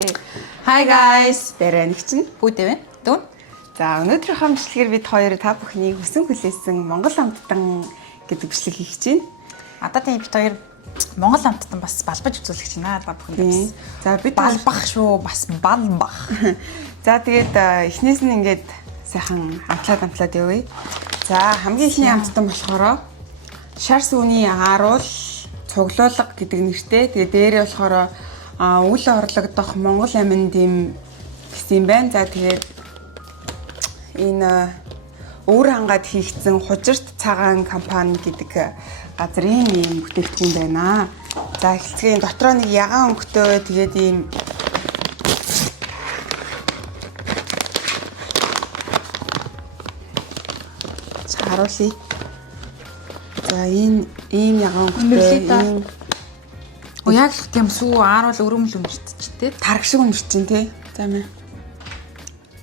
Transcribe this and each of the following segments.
Hi guys. Бэрэнх чинь Бүдэвэн. Дүүн. За өнөөдрийн хамтлагаар бид хоёр та бүхний хүсэн хүлээсэн Монгол амттан гэдэг бичлэг хийх гэж байна. Одоо тийм бид хоёр Монгол амттан бас балбаж үзүүлэх гэж байна та бүхэнд. За бид балбах шүү, бас балбах. За тэгээд эхнээс нь ингээд сайхан амтлаад явъя. За хамгийн ихний амттан болохоор шар сүүний агааруул цуглуулга гэдэг нэртэй. Тэгээд дээрээ болохоор үл орлогдох Монгол амин дэм гэсэн юм байна. За тэгээд энэ өөр хангаад хийгдсэн хужирт цагаан компани гэдэг газрын ийм бүтээгдэхүүн байна. За эхлэцгийн дотроо нэг ягаан өнгөтэй тэгээд ийм харуулъя. За энэ ийм ягаан өнгөтэй ийм Яг л тийм сүү ааруул өрөмл өмчтөж тээ. тараг шиг өнөрчин тий. За мэ.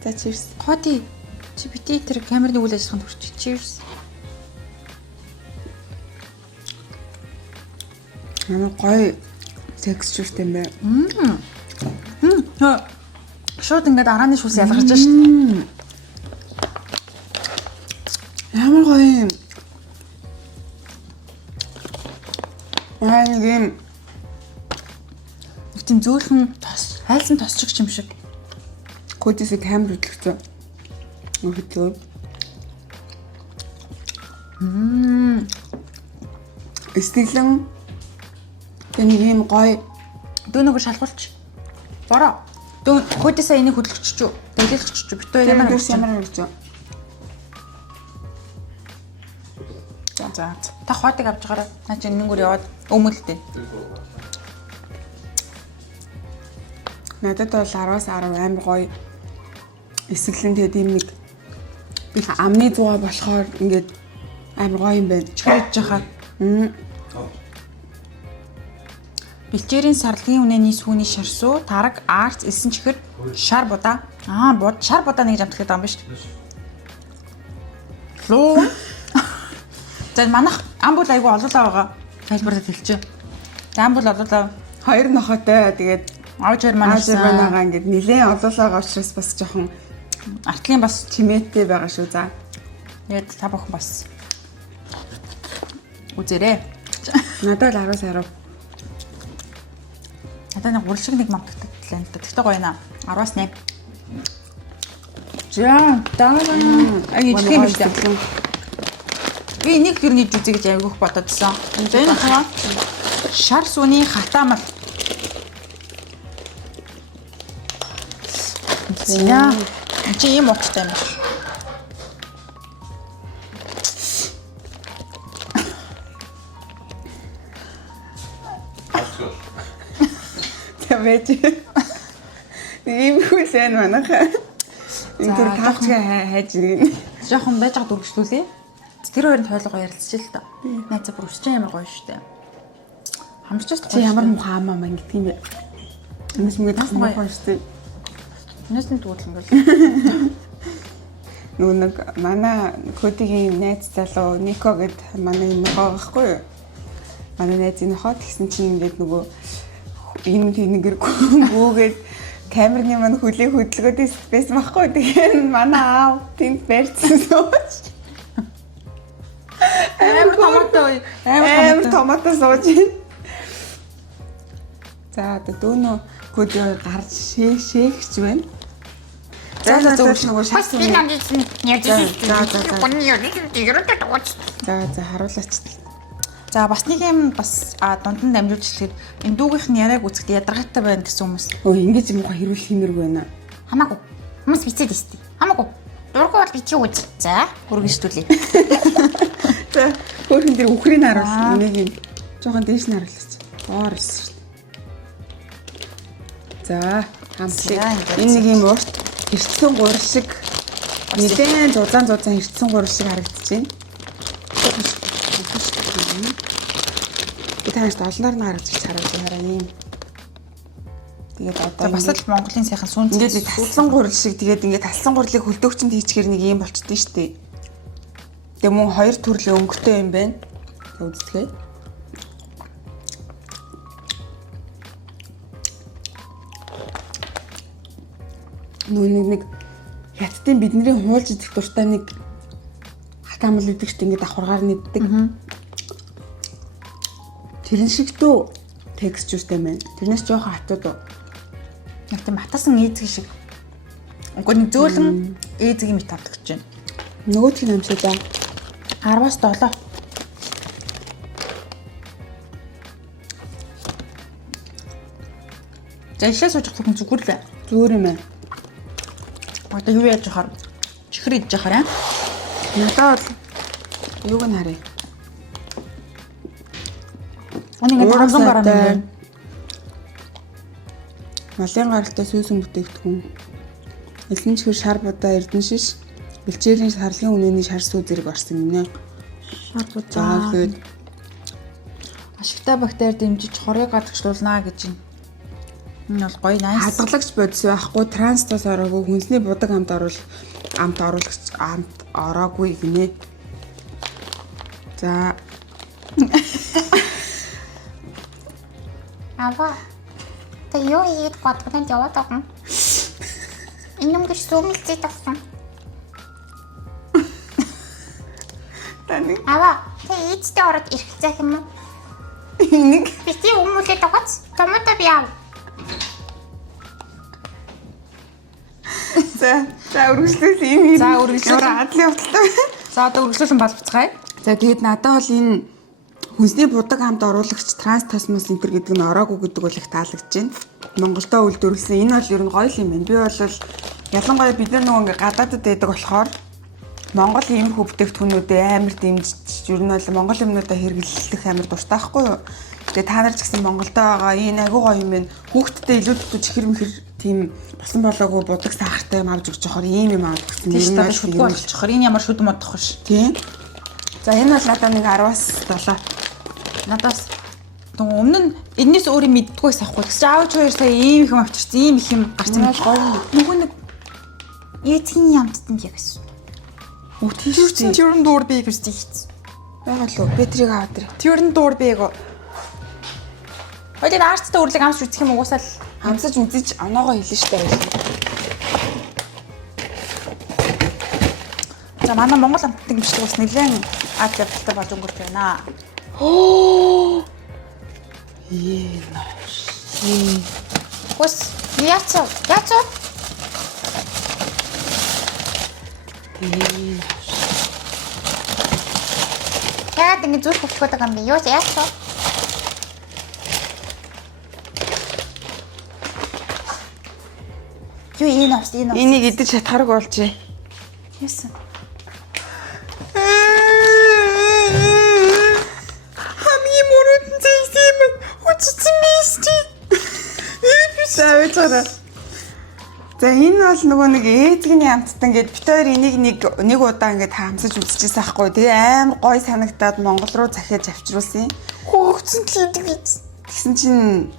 За cheers. Хоти чи бити тэр камерны үйл ажиллагаанд хүрч cheers. Ямар гоё текстчртэй юм бэ. Шууд ингээд арааны шүүс ялгарч шүү дээ. Ямар гоё юм. Нэг юм Тийм зөөлхөн тос, хайлсан тосчиг юм шиг. кодисыг камер хөдлөгцөө. Өөхөө. Стилэн тэнийг юм гоё Дүүнөөр шалгуулч. Бороо. Дүүн хөөдөөсөө энийг хөдлөгчч юу? Дэлгэлэгчч юу? Битүү ямар хэрэгцээ. За. Та хоотыг авч байгаарай. Наа чи нэнгүүр яваад өмөлдөө. Надад бол 10-аас 10 амар гоё. Эсгэлэн тэгээд юм нэг амны зугаа болохоор ингээд амар гоё юм байна. Чигэрэж жахаа. Бэлчээрийн сарлын үнэний сүүний шарсуу, тараг, арц, элсэн чихэр, шар будаа. Шар будаа нэг жамт гэдэг юм ба шүү дээ. Луу. За манах амбул айгу олоолаа байгаа. Тайлбарлаад хэлчихэ. За амбул олоолаа. Хоёр нохотой тэгээд Ааж манайсан байгаа ингээд нилээн олоолаа учраас бас жоохон артлын бас чимээтэй байгаа шүү. За. яг та бүхэн бас үзээрэй. Надад л 10-аас 10. Одоо нэг уралшиг нэг мамтагдаг лээ. Тэгтээ гоё наа. 10-аас 8. За, Идэх юм шүү дээ. Би нэг төр нийт үзье гэж айгүйх бододсон. За энэ хаа шар сүүний хатаамал. Яа. Чи юм ууттай юм байна. Тавэж. Ийм хүлэн манайх. Энэ төр тавчгаа хайж иргэн. Жохон байж байгаа дүргчлүүлээ. Тэр хоёрын тойлогоо ярилцчих л та. Найзаа бүр өсч ямар гоё штэ. Хамчаас Чи ямар муухай амаа ман гэдэг юм бэ? Хүмүүс ингэ тас гоё штэ. Нэсний төгөл ингээл. Нэг манай кодигийн найз залуу Нико гэд манай юм байгаа байхгүй юу? Манай найзын хот гэсэн чинь ингээд нөгөө энэ тэнэгэр гүүгээд камерны маань хүлээ хөдөлгөөдөөс байсан байхгүй. Тэгээ манай аав тэнд барьсан сууж. Амар томато сууж. За дөнөө коди гарч шээгч байна. За зөвшөөрөх нөгөө шахсан. За харуулаач. За бас нэг юм бас дунд нь дамжуулж хэлэхэд энэ дүүгийнх нь яриаг үзэхэд ядаргаатай байна гэсэн хүмүүс. Өө ингэж юм ухаа хэрүүл хиймэргүй байна. Хамаагүй. Хүмүүс бицээд өстэй. Хамаагүй. Дургу бол бичи үз. За, үргэлжлүүлээ. За, хөөрхөн дээр үхрийг харуулсан. Нэг юм жоохон дээш нь харуулсан. Оорс шүү дээ. За, хамтлаг. Энэ нэг юм урт эртсэн гурал шиг нэлээд зузаан эртсэн гурал шиг харагдаж байна. Тааш доллар нь харагдаж харуулж байгаа юм. Тэгээд одоо бас л Монголын сайхан сүнс. Ингээд талсан гурал шиг тэгээд ингээд талсан гуралыг хөлдөөгчөнд хийчихэр нэг юм болчихдээ штэ. Тэгээ мөн хоёр төрлийн өнгөтэй юм байна. Үздэгэ. нэг хятадын бидний хуулж идэх дуртай нэг хатамл идэх чинь ингээд давхаргаар нэгдэг. Тэрэн шиг дөө текстчтэй байна. Тэрнээс жоохон хатууд. Яг тийм хатасан ээзэг шиг. Уг нэг зөөлөн ээзгийн мэт авдаг гэж байна. Нөгөөдх нь амшаа за. 10-аас 7. За илээ сууж явах зүгээр л. Зүгээр юм байна. Одоо юу яаж яхаар? Чихэр идэж яхаар аа? Надад юуг нь харъя. Ингээд 500 гаруй байна. Малын гаралтай сүүсэн бүтээгдэхүүн. Элэн чихэр шар будаа эрдэн шиш. Бэлчээрийн сарлын үнэний шар сүү зэрэг орсон юм нэ. Шар будаа. Тэгээд ашигтай бактери дэмжиж хорыг гадагшлуулна гэж байна. Энэ бол гоё nice. хадгалагч бодис байхгүй транстос ороогүй хүнсний будаг амт оруулагч амт ороогүй гинэ. За Ава. Тэ юу хийгээд бодгонд яваад байгаа юм. Энэ юм гэж сүмэлцээд авсан. таны Ава, тэ ийцтэй ороод ирэх цаах юм уу? нэг Бити өмүүлээд байгаач. Томото би яав. за үргэлжлүүл юм. За, үргэлжлүүл. Адлын явталтай. За одоо үргэлжлүүлэн балбацгаая. За тэгээд надад бол энэ хүнсний будаг хамт оруулагч транстосмос энтер гэдэг нь ороогүй гэдэг бол их таалагдж байна. Монголдо үйлдвэрлэсэн энэ бол ер нь гоё юм байна. Би бол ялангуяа бид нөгөө ингээ гадаадд байдаг болохоор Монгол иймэрхүү бүтээгдэхүүнүүдэд амар дэмжиж ер нь бол Монгол юмнуудаа хэрэглэх амар дуртай байхгүй юу? Тэгээ та нар ч гэсэн Монголдо байгаа энэ агүй гоё юм байна. Хүүхдтэй илүүдтэй чихэр мэхэр тийм басан болоогүй будаг сахартай юм авч өгч жохоор ийм юм авч гэсэн. Тийм шүү дээ шүдгүй болчихохоор энэ ямар шүд модох ш. Тийм. За энэ бол надад нэг 10-аас 7. Надаас өмнө нь энэс өөрөө мэддгүйс авахгүй. Тэгс аавч хоёр сая ийм их юм авчирсан, ийм их юм гарсан гэж гоё. Нөгөө нэг ээцгийн ямтд юм яг гэсэн. Үу тийш Чи ер нь дуур бий гэж тийхсэн. байгаа л уу. Бэтрийг аваад ир. Тэр нь дуур бий гоо. Хоёрын арцтай үрлэг амс үзэх юм угсаал Хамсаж үзэж оноогоо хэлнэ штэ байлаа. За манай Монгол амтны гимшиг бас нэлээд ад явдалтай болж өнгөрч байна. Ус, яац. Яагаад ингэ зүрх хөвчгөөд байгаа юм бэ? Юу яац? Юу энэ авс. Энийг идэж чадхаарг болжээ. Яасан. Хамгийн мөрөдөн зэйсэм хүчсэн мисти. Эписаа. За энэ бол нөгөө нэг ээзгийн амттан гээд бит хоёр энийг нэг удаа ингээд хамсаж үзчихсэн аахгүй. Тэгээ амар гой санагтаад Монгол руу захиаж авчруулсан. Хөөгцөн хийдэг биз. Тэгсэн чинь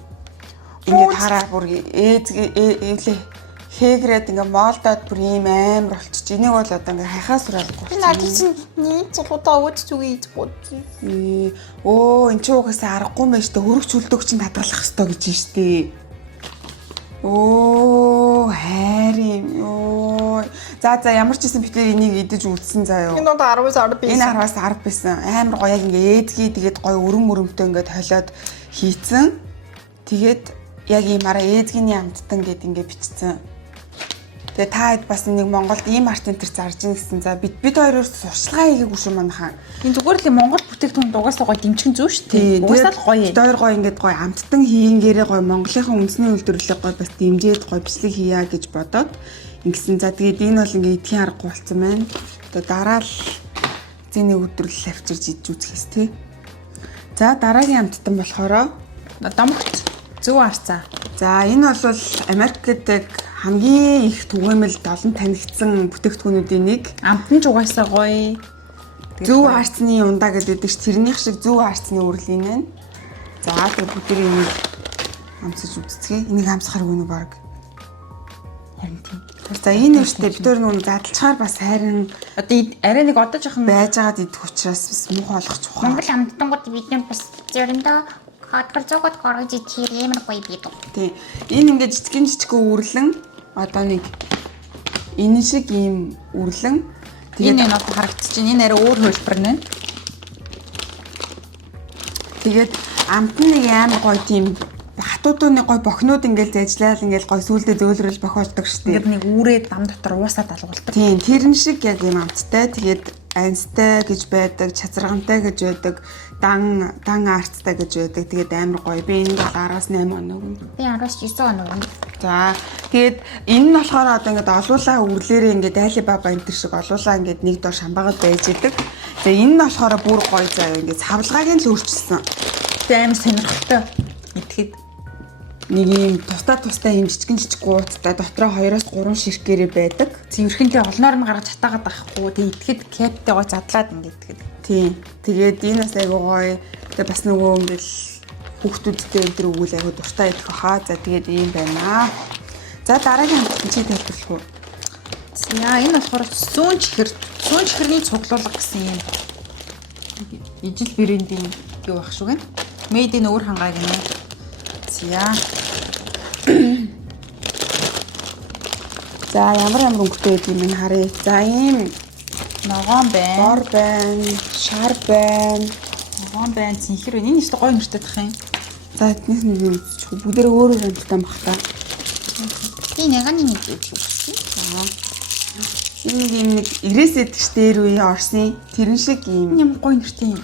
ингээд хараа бүр эвлээ хээгрээд ингээ моолдоод бүр ийм амар болчих. Энийг бол одоо ингээ хайхаас суралгүй. Би надад чинь нэг цолгодоо өөд зүгийг бодчих. Оо эн чинь угаасаа аргагүй юм байна шүү дээ. Хөрөгч үлдөөг чинь татгалах хэрэгтэй гэж байна шүү дээ. Оо хайр юм. Оо. За ямар ч гэсэн битээр энийг идэж үзсэн заа юу. Энэ одоо 10-аас 10 байсан. Энэ 10-аас 10 байсан. Амар гоё яг ингээ ээдгий тэгээд гоё өрөмтэй ингээд холиод хийцэн. Тэгээд яг иймаараа ээдгийн амттан гэд ингээ бичсэн. Тэгээ та хэд бас нэг Монголд ийм арт энтер зарж ийн гэсэн. За бид хоёроор сурчлагаа хийгээгүй шүү манайхаа. Энэ зүгээр л Монгол бүтээгдэхүүн дугаасаа гоё дэмжих зүү шүү дээ. Угаасаа л гоё. Бид хоёр гоё ингээд гоё амттан хийнгээрээ гоё Монголынхаа үндэсний үйлдвэрлэлийг гоё бас дэмжиж гоё бичлэг хийя гэж бодоод ингэсэн. За тэгээд энэ бол ингээ эдхийн аргагүй болсон байна. Тэгээ дараа л зэний үйлдвэрлэл авчирж идэж үзэхээс тий. За дараагийн амттан болохоро Домогт зөв арцаа. За энэ бол Америкт хамгийн их түгээмэл долон танигдсан бүтээгдэхүүнүүдийн нэг. Амтан ч угаасаа гоё. Зөв арцны ундаа гэдэг ш тэрнийх шиг зөв арцны үрлийг нэ. За тэр бүгдийг энийг хамсаж үзцгээе. Энийг хамсахаар үгүй нэ баг. Харин тийм. За энэ өштэй бид өөр нүн задлахаар бас хайрын Одоо арай нэг одоо жоохон байжгаад идэх учраас бас муухай болгоч ухаа. Монгол амттангууд бидний бас зөриндөө хатгал зогод гаргаж ирэх юм гоё бий дөө. Тийм. Энэ ингээд жижигэн үрлэн одоо нэг энэ шиг ийм үрлэн Энэ нь одоо харагдчихэв. Энэ арай өөр хөлбөр нэ. тэгээд амт нэг амар гоё тийм хатуудын гоё бохнууд ингээл зэжлал ингээл гоё сүулдэ зөөлрөл бохиолдог штеп. Ингээд нэг үүрээ дам дотор уусаад алгуулдаг. Тийм, тэрэн шиг яг юм амттай. Тэгээд анцтай гэж байдаг, чацаргантай гэж байдаг, дан арттай гэж байдаг. Тэгээд амар гоё. Би энийг 10-8 оног. Би 19 оног. За, тэгээд энэ нь болохоор одоо ингээд олуулаа үрлээрээ ингээд Alibaba энэ төр шиг олуулаа ингээд нэг дор шамбагаад байж идэг. За, энэ нь болохоор бүр гоё заяа ингээд савлгааг нь л өөрчилсөн. Тэ амар сонирхолтой. Итгэхэд Нэг юм тустай юм жижигэн гууттай дотроо 2-3 ширхгээрээ байдаг. цэвэрхэнтэй олноор нь гаргаж хатаагаад байхгүй. Тэ итгэхэд кэптэй гоо задлаад ингээд итгэхэд. Тийм. Тэгээд энэ бас айгуу гоё. Тэгээд бас нөгөө ингээл хүүхдүүдтэй энэ төр өгүүл айгуу дуртай идэх хаа. За тэгээд ийм байна. За дараагийн хамт чи тайлбарлах уу? Яа, энэ болохоор сүүн чихэрний цуглуулга гэсэн юм. Ижил брендийн юу байх шүү гэн. Made in өөр хангаа гэнэ. За. За ямар өнгөтэй гэдэг юм харъя. За ийм Ногоон байна. бор байна, шар байна. Ногоон байна. Цэнхэр байна. Энэ ихтэй гоё нэртэй тах юм. За эднээс нэг юм үзчих. Бүгдээ өөр амттай баг та. Би нэгэн нэг үгүй. Энэ нэг юм нэг ирээсэд гэж дээр үе орсны тэрэн шиг юм. Ямар гоё нэртэй юм.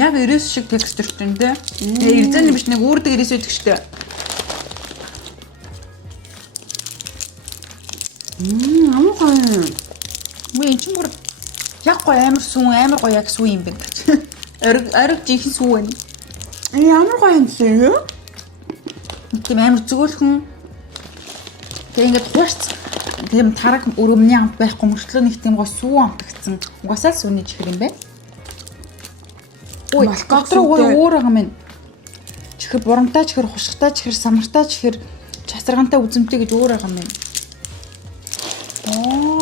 Яг ирээс шиг текстуртэй нэ. Ирзэн биш нэг үүрдэг ирээс байдаг штэ. Амар гоё. Мөн энэ ч бүр яг гоё амар сүүн амар гоё яг сүү юм байна. Ориг жинхэнэ сүү байна. Ямар гоё юм бэ? Тийм амар зөөлхөн. Тэг ингээд хуурц. Тийм тараг өрөмний амт байхгүй мөртлөө нэг тийм гоё сүү амтгцсан. Угасаал сүүний чихэр юм бэ? Ой, дотроо өөр байгаа юм. Чихэр бурамтай чихэр, хушигтай чихэр, самартай чихэр, чацаргантай үзэмтэй гэж өөр байгаа юм.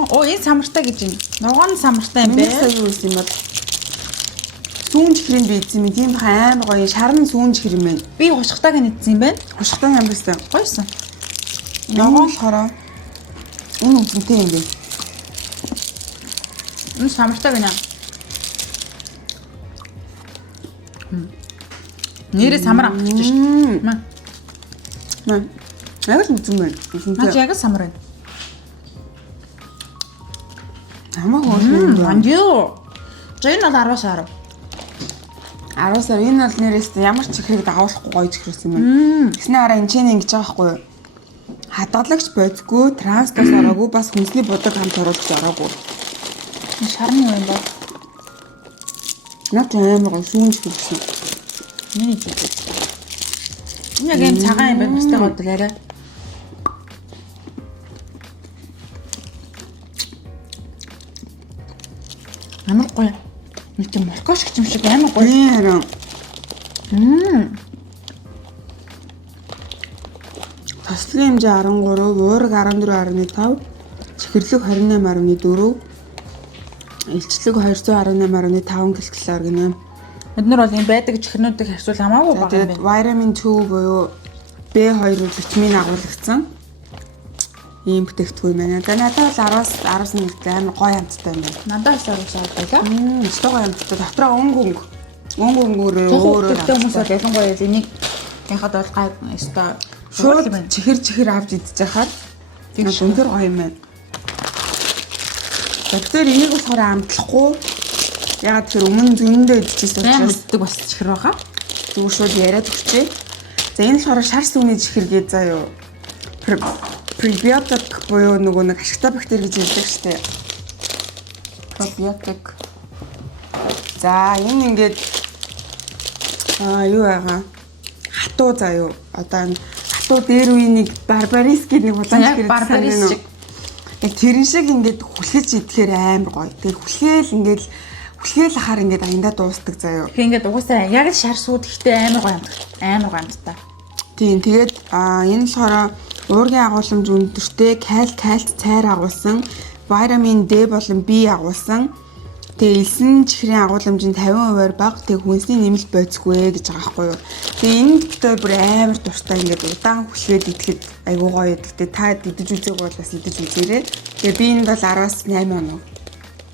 Оо, энэ самартай гэж юм. Ногоон самартай юм бэ? Сая юу юм бол сүүн чихрийн бийдсэн юм. Тийм амар гоё. Шарн сүүн чихэр юм байна. Би хушигтайг нь идсэн юм байна. Хушигтай юм байсан. Гойсон. Ногоон болохоор энэ үзэнтэй юм бэ. Энэ самартай гэнэ. Нэрээ самар амтчих шүү. Мэн. Яг л үзэн байна. Наач яг л самар байна. Хамаа хөөрхөн. Мандио. Жин бол 10-аас 10. 10-аар энэ бол нэрээс ямар ч чихрийг дагуулахгүй гоё чихрээс юм байна. Тэснэ хараа энэ чинь ингэж байгаа байхгүй юу? Хадгалагч бодгүй, транстос ороогүй, бас хүнсний будаг хамт оруулж ороогүй. Энэ шарны юм байна. Наад амар гоё сүүн чихэр гэсэн. Миний жиг. Энэ яг юм цагаан юм байна. Бастай бодог арай. Амар гоё. Нэг тийм молко шиг юм шиг амар гоё. Харин Тослын хэмжээ 13, уураг 14.5, чихэрлэг 28.4, илчлэг 218.5 ккал гинэ. Эднэр бол юм байдаг чихрнүүдийг харьцуул хамаагүй бага юм Тэгээд байна. витамин 2 буюу B2 витамин агуулгдсан ийм бүтээгдэхүүн байна. За надад бол 10-аас 11 амар гоё амттай юм байна. Надаас аваад байлаа. Өстой гоё амттай. Дотроо өнгөөрөө Өөр хүмүүс бол ялангуяа энийг яхад бол гай өстой шууд чихэр авч идчихээр тийм өндөр гоё юм байна. Тэгэхээр энийг болохоор амтлахгүй ягаад тэр өмнө зүүндээ идчихсэн учраас мэддэг бас чихэр байгаа. зүгээр шууд яриад өгчээ. За энэ болохоор шар сүмний чихэр гэж заа юу. Пребиотик буюу нөгөө нэг ашигтай бактери гэж ярьдаг штэ. Пробиотик. За энэ ингээд юу байгаа? Хатуу заа юу. Одоо хатуу дээр үе нэг барбариски нэг улаан чихэр барбарис шиг. Яг тэрэн шиг ингээд хүлээж идэхээр амар гоё. Тэгээ хүлээл ахаар ингээд аяндаа дуустдаг заа юу. Тэг ингээд угаасаа яг л шар сууд ихтэй амар гоё амар амттай. Тийм тэгээд энэ болохоор уургийн агуулмж өндөртэй кальц цайр агуулсан, витамин D болон B агуулсан, Тэгээ элсэн чихрийн агуулмжийн 50%-аар бага тэг хүнсний нэмэлт бойцгүй гэж байгаа байхгүй юу. Тэгээ энэ битээ бүр амар дуртай ингээд удаан хүлээд идэхэд айгуу гоё идэг. Тэгээ та идэж үзээгүй бол бас идэж үзээрэй. Тэгээ би энд бол 10-аас 8 оноо.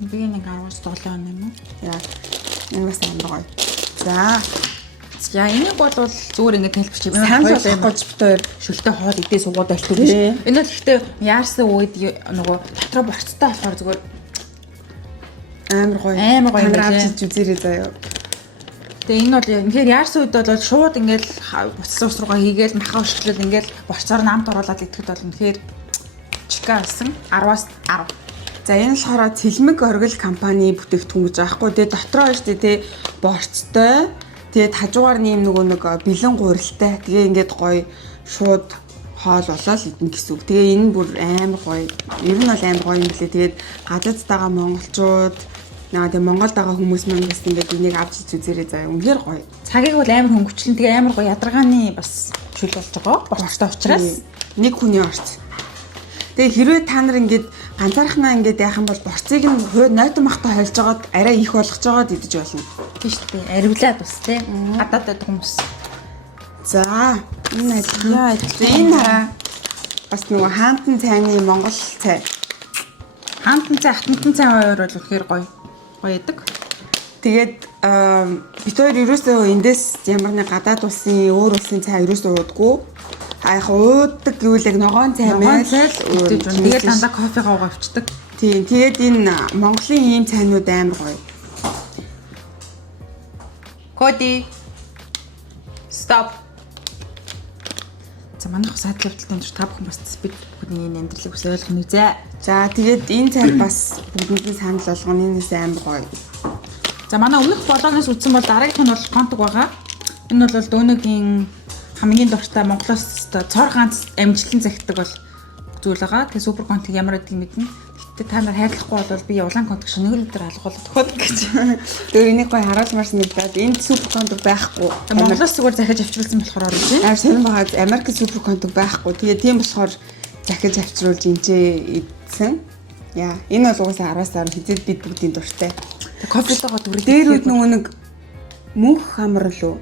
Би нэг 10-аас 7 он юм уу? Яа. Энэ бас амар гоё. За За энийг бол зүгээр ингэж хэлбэрч юм. санал болгохгүй ч битээр шөлтөө хоол идээ суугаад болтгүй биш. Энэ бол гэхдээ яарсан үед нөгөө дотроо борцтой болохоор зүгээр амар гоё. Амар гоё юм авч лээ. иж үзээрэй заяа. Тэгээ энэ бол үнэхээр яарсан үед бол шууд ингээл буцсан ус руугаа хийгээл махаа өшгөлөл ингээл борцоор намд оруулаад идэхэд бол үнэхээр чика болсон 10-аас 10. За энэ болохоор цэлмэг оргил компани бүтээгдэхүүн гэж аахгүй. Тэгээ дотроо шүү дээ тий борцтой. Тэгээд хажуугаар нэм нөгөө нэг бэлэн гурилтай. Тэгээ ингээд гоё шууд хоол болоод идэн гэсэн үг. Тэгээ энэ бүр амар гоё. Ер нь бол амар гоё юм билээ. Тэгээд гадаадтайгаа монголчууд наа тэгээ Монголд байгаа хүмүүс маань бас ингээд энийг авч иж үзээрэй заяа. Үнэхээр гоё. Цагийг бол амар хөнгөчлөн тэгээ амар гоё ядаргааны бас чөл болж байгаа. Борцтой учраас Нэг хүний орц. Тэгээ хэрвээ та нар ингээд ганцаархнаа ингээд яах юм бол борцыг нь нойтон махтай хольж жагаад арай их болгож жагаад идэж болно. тийш үү. Аривлаад бас тий. Гадаад байдаг хүмүүс. За энэ ажил. Энэ хараа бас нөгөө хаантан цайны Монгол цай. Хаантан цай, хатантан цай хоёр бол үнэхээр гоё. Гоё ядаг. Тэгээд бид хоёр ерөөсөө эндээс ямар нэг гадаад улсын өөр улсын цай ерөөсөө уудаггүй. Яг уудаг гэвэл яг ногоон цай Ногоон цай л идэж байна. Тэгээд дандаа кофегаа говьчдаг. Тийм. Тэгээд энэ Монголын ийм цайнууд амар гоё. Коди. Stop. За манайх садлын хөвдөлтөнд та бүхэн бас бид бүхний энэ амьдралыг бас ойлгоно үзье. За тэгээд энэ цай бас бүгдний санал болгоно. Энэс амар гоё. За манай өмнөх болгоноос үзсэн бол дараагийнх нь бол контог байгаа. Энэ бол Дөөнигийн хамгийн дуртай Монголоос цор ганц амжилтан захидаг бол зүйл байгаа. Тэгээ супер контиг ямар гэдэг мэднэ. Гэтэ та нар хайрлахгүй бол би улаан контиг шинэ өдөр алгуул тохиод гэж. Тэгээ энийг гоё харуулмаар санагдаад энд супер контог байхгүй. Монголоос зүгээр захиж авчруулсан болохоор орж байна. Амар сонир байгаа. Америк супер контог байхгүй. Тэгээ тийм болохоор захиж авчруулж энчээ идсэн. Яа, энэ бол угаасаа 10-аас 10 хизээд бид бүгдийн дуртай. Кофетойгоо дүрээд Дээр үд нөгөө нэг мөнх амар лөө.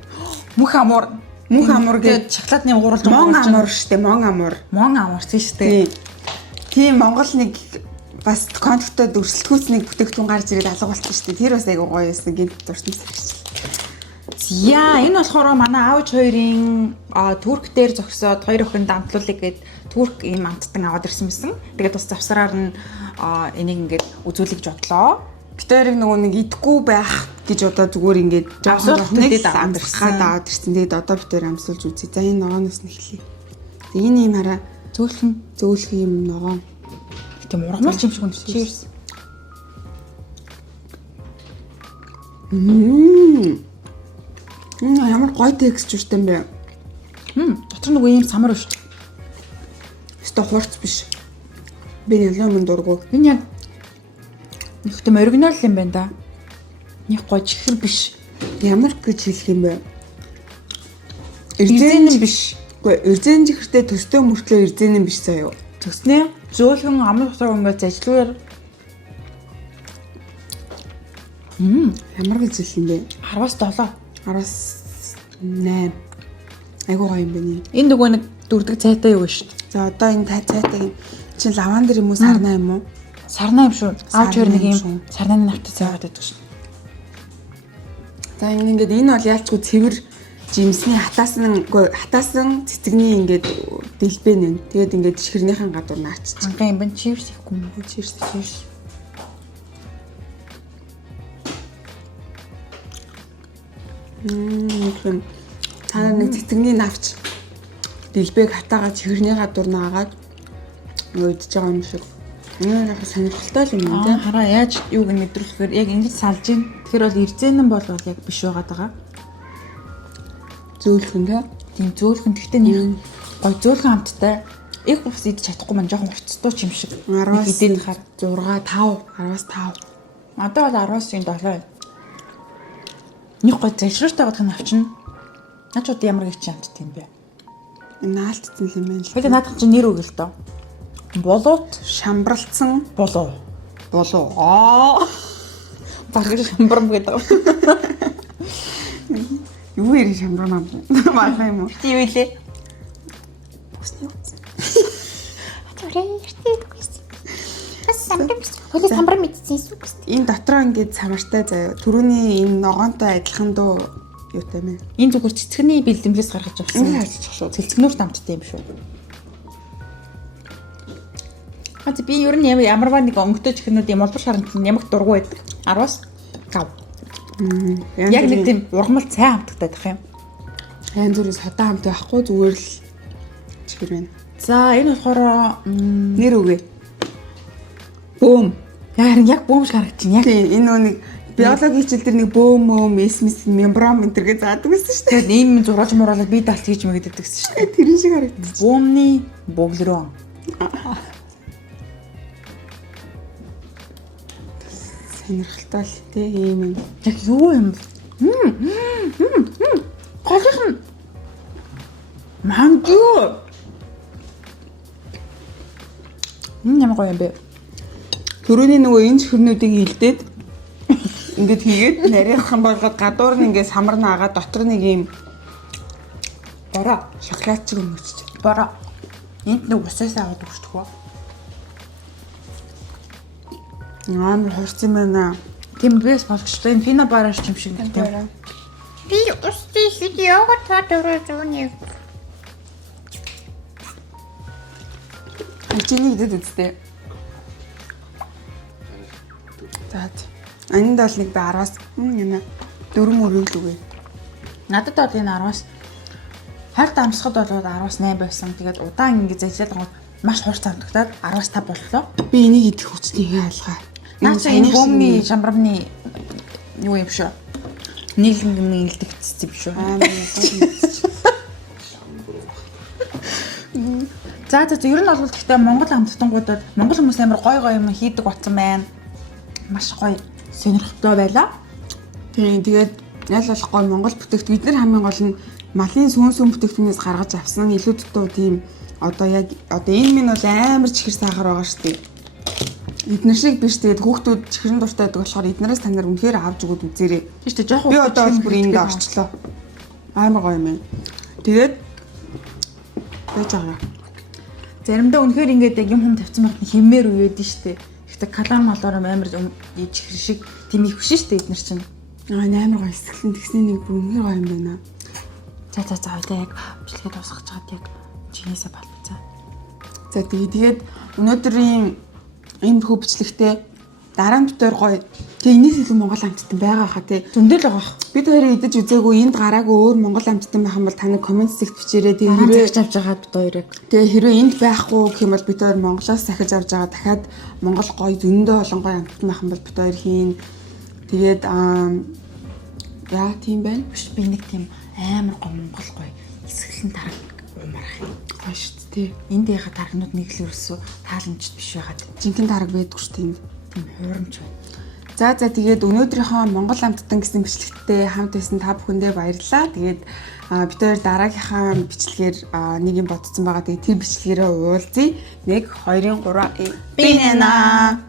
мөх амуур. Мөнх амуур гэдэг шоколадны ууралж Мон амуур штэ, мон амуур. Мон амуур тийштэй. Тийм Монгол нэг бас контактод өрсөлдөхүүц нэг бүтээгдэхүүн гарч ирээд алга болчихсон штэ. Тэр бас айгу гоё байсан. Гинт дурсан сэрч. Яа, энэ болохоор манай аавч хоёрын турк дээр зогсоод хоёр охин дамтлуулыг гээд турк ийм амттан аваад ирсэн байсан. Тэгээд бас завсраар нь энийг ингээд үзүүлэх гэж бодлоо. Битэрийг нөгөө нэг идэхгүй байх гэж одоо зүгээр ингээд Амсуултуудад амсгаад аваад ирсэн. Тэгээд одоо битэр амсуулж үзье. За энэ ногооноос нь эхлэе. Тэгээ энэ юм хараа зөөлх юм ногоо. Тийм ургамал ч юм шиг үнэ. Cheers. Ямар гоё текстчртэй юм бэ? Дотор нөгөө ийм самар биш. Өстой хурц биш. Би ялан дургу. Энэ яг нэгтэм оригинал юм байна да. Нэг гоё чихэр биш. Ямар гэж хэлэх юм бэ? Эрзэн биш. Үгүй эрзэн чихэртэй төстэй мөртлөө эрзэн юм биш заяа. Төснээ зөөлхөн амлах усаар ингээд зажлуур. Ямар гэж хэлэх юм бэ? 10-аас 7. 10-аас 8. Айгуу гоё юм байна. Энэ нөгөө нэг дүрдэг цайтай юу шүү дээ. За одоо энэ цайтай чи лавандер юм уу сарна юм уу? Сарна юм шүү. Аавч хоёр нэг юм юм сарнаны навтаа цайгаад байдаг шүү. За ингээд энэ бол яалчгүй цэвэр жимсний хатаасан цэцэгний ингээд дэлбэн нэ. Тэгээд ингээд чихэрнийхэн гадуур наачиж. Анхан юм бэн чивс ихгүй юм уу? Чирс. Та нэг цэцэгний навч дэлбэг хатаагаа чихэрний гадуур наагаад идж байгаа юм шиг. Энэ яг сонирхолтой юм байна тийм. Хараа яаж юуг нь мэдрүүлэхээр яг ингэж салж ийн. Тэгэхээр бол эрзэнэн бол яг биш байгаа. Зөөлхөн тийм зөөлхөн гэхдээ нэг гой зөөлхөн хамттай их бус идэж чадахгүй маань жоохон уртцтой ч юм шиг. 10-аас идээд хаар 6 5 10-аас 5. Одоо бол 10-аас 7. Нэг гой зашруутай гадаг нь авчна. Начууд ямар гэж хамт тийм бэ? Наалтцсан юм байна л. Хоёул наадах чинь нэр өгөл тоо. Болоот Шамбралцсан болоо. болоо. Бараг шамбарм гэдэг. Юу ярих шамбармаа малаа юм уу? Тийм үлээ. Усны үз. Төрөө эртээ дүүсэн. Бас самбар биш. Хөлөө самбар мэдсэн сүг гэсэн. Энэ дотроо ингээд самартай заяа. Төрөний энэ ногоонтой адилхан дуу юутай мэн. Энэ зүгээр цэцгний бэлдэмлээс гаргаж авсан. Ингээд ажиллах шүү. Цэцгнүүр дамттай юм шүү. Хацаа би ер нь ямарваа нэг өнгөтэй чихнүүд юм улбар шаранд ямагт дургу байдаг. 10-аас 5. Яг нэг тийм ургамал цай хамттай байх юм. Янз бүрийн содаа хамт байхгүй зүгээр л чихэр байна. За энэ болохоор Нэр үгүй. Бөөм. яг бөөм шиг харагдчих. Яг Тийм энэ нэг биологийн хичээл дээр нэг бөөм, эсмис, мембран энэ төргээ заадаг гэсэн шүү дээ. тэгээд ийм зураач мууралаад би далт хийж мэгдэдэг гэсэн шүү дээ. Тэр шиг харагдчих. Бөөмний бөглөрөө. Сонирхолтой л тий ийм юм. Яг юу юм? Голын мангуу. Ямар гоё юм бэ? Төрөний нөгөө энэ чихрнүүдийг хилдээд ингээд хийгээд нарийнхан болгоод гадуур нь ингээд самарна агаад дотор нэг юм бороо шоколад чиг өмчч. Бороо. Энд нэг усаас аваад өгчдөг ба. Амар хурцсан байна. Тэмдгээс болгочлоо. Энэ пина бараш юм шиг гэдэг. Би устдээ хэд яваад та дөрөв зүүний. Чиний идэд үстэй. За. Анд бол нэг би 10-аас юм 4 мөрөг л үгүй. Надад бол энэ 10-аас хайр дамсахад бол 10-аас 8 байсан. Тэгээд удаан ингэ зажиад гоо маш хурц амтгатаад 10-аас 5 боллоо. Би энийг идэх хүчнийхээ алгаа. Наач энэ бөмбөний шамбармны юу юм шүү. Нийлэн илтгэцсэн юм шүү. Амар За ер нь бол гэхдээ Монгол хамттангуудад монгол хүмүүс амар гой юм хийдэг болсон байна. Маш гоё сонирхолтой байлаа. Тийм тэгээд ял болохгүй Монгол бүтээгдэхүүн бид нар хамгийн гол нь малын сүүн бүтээгдэхүүнээс гаргаж авсан илүү дутуу тийм одоо энэ минь бол амар чихэр сахар байгаа шүү дээ. Эднэр шиг биш тэгээд хүүхдүүд чихрэн дуртай байдаг болохоор эднээс та нар үнэхээр авч өгөөд үзээрэй. Тийм шүү дээ жоох Би одоо бол бүр ингэ орчлоо. Амар гоё юм байна. Тэгээд байж байгаа. Заримдаа үнэхээр ингээд яг юм тавьсан байхад хэмээр үеэдэн штэ. Гэхдээ калор малоор амар чихэр шиг тийм их биш штэ эднэр чинь. Амар гоё эсгэлэн тэгсний нэг бүр үнэхээр гоё юм байна. За одоо яг бичлэгээ дуусгаж чад яг чинээсээ балбацаа. За тэгээд өнөөдрийн энэ хөө бичлэгтээ дараа нь битээр гоё. Тэгээ энэс илүү Монгол амттан байгаа хаа тий. Зөндөл байгаа. Бид хоёроо идэж үзээгүй энд гараагүй өөр Монгол амттан байх юм бол таны комент секцэд бичээрэй. Тэгээ хэрэг авч аваад бид хоёрыг. Тэгээ хэрвээ энд байхгүй гэх юм бол бид хоёр Монголоос дахиж авч байгаа дахиад Монгол гоё зөндөө олон гоё амттан байх юм бол бид хоёр хийн. Тэгээд яа тийм байна. Биш би нэг тийм амар гоё монгол гоё эсгэлэн тараг уумарах юм. Гоё шүү дээ. Энд яга таргнууд нэг л өрсөө тааламжт биш байгаад Жинхэнэ тараг байдгүй шүү дээ. тийм хуурамч байна. За тэгээд өнөөдрийнхөө Монгол амттан гэсэн бичлэгтээ хамт байсан та бүхэндээ баярлалаа. Тэгээд бид хоёр дараагийнхаа бичлэгээр нэг юм бодсон байгаа. Тэгээд тэр бичлэгээрээ уулзъя. 1 2 3 бинэна.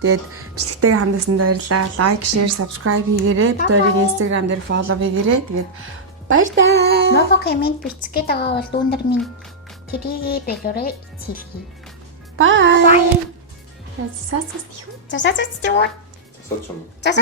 Тэгээд бичлэгтэйгээ хамт байсан баярлалаа. Лайк, шеэр, subscribe хийгээрэй. Бид хоёрыг Instagram дээр follow хийгээрэй. Тэгээд баяр таа. Ново комент бичгээд байгаа бол дүүнэр минь тэрийг бэлгэрээ эцэлье. Bye. Bye. Сасас тийх үү? За. Сочом. За.